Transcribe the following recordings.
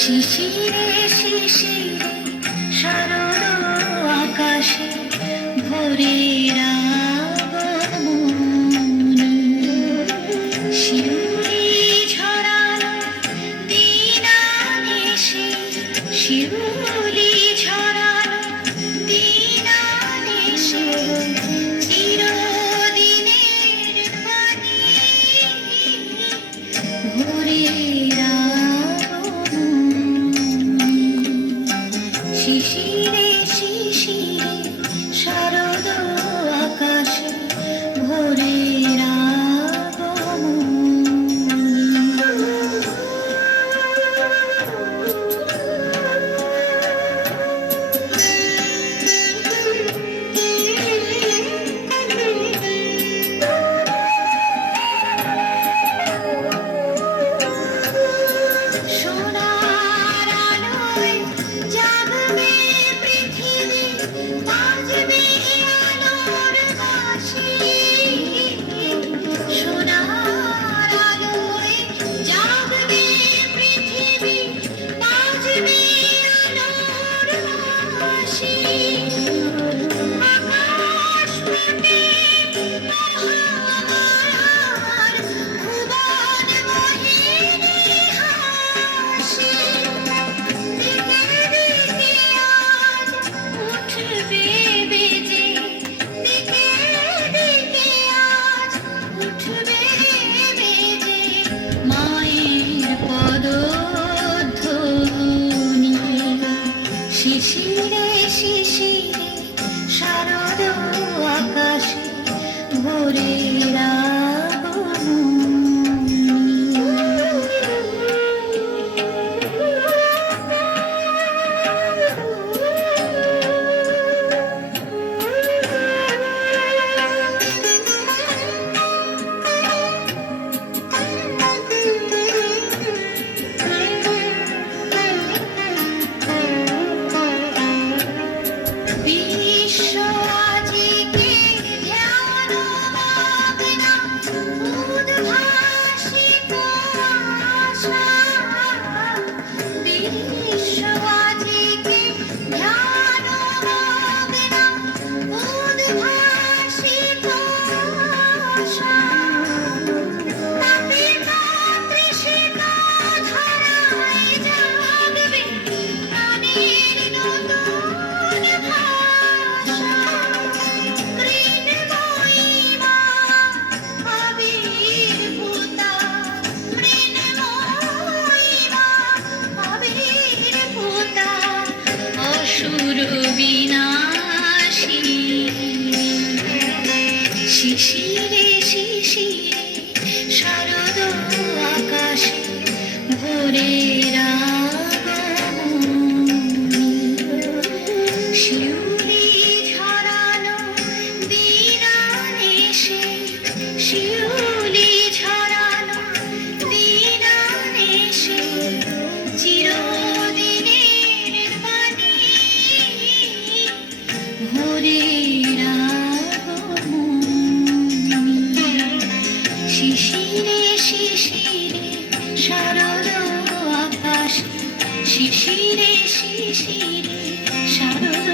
শিশিরে শিশিরে শারদ আকাশে ভোরের আগমনী, শিউলি ঝরানো দিনানিশি, শিউলি ঝরানো দিনানিশি, চিরদিনের বাণী ভোরের শিশিরে শিশিরে শারদ আকাশে ভোরের সোনার আলোয় জাগবে পৃথিবী, বাজবে আলোর বাঁশি। সোনার আলোয় জাগবে পৃথিবী, বাজবে আলোর বাঁশি। আকাশ ফুটে মহামায়ার, ভুবন মোহিনী হাসি। দিকে দিকে আজ উঠবে বেজে, দিকে দিকে আজ উঠবে বেজে মায়ের পদধ্বনি। শিশিরে শিশিরে শারদ আকাশে ভোরের বিশ্ব আজিকে ধ্যান মগ্ন, উদ্ভাসিত আশা। বিশ্ব আজিকে ধ্যান মগ্ন, উদ্ভাসিত আশা। তাপিত তৃষিত ধরায় জাগবে প্রাণের নতুন ভাষা। মৃন্ময়ী মা আবির্ভূতা, মৃন্ময়ী মা আবির্ভূতা, অসুর বিনাশিনী। শিশিরে শিশিরে শারদ আকাশে ভোরের আগমনী, শিউলি ঝরানো দিনানিশি, শিউলি ঝরানো দিনানিশি, চিরদিনের বাণী ভোরের আগমনী। শিশিরে শিশিরে শারদ আকাশে, শিশিরে শিশিরে শারদ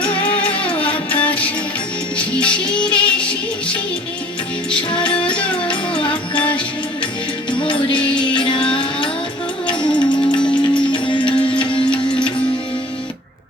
আকাশে, শিশিরে শিশিরে শারদ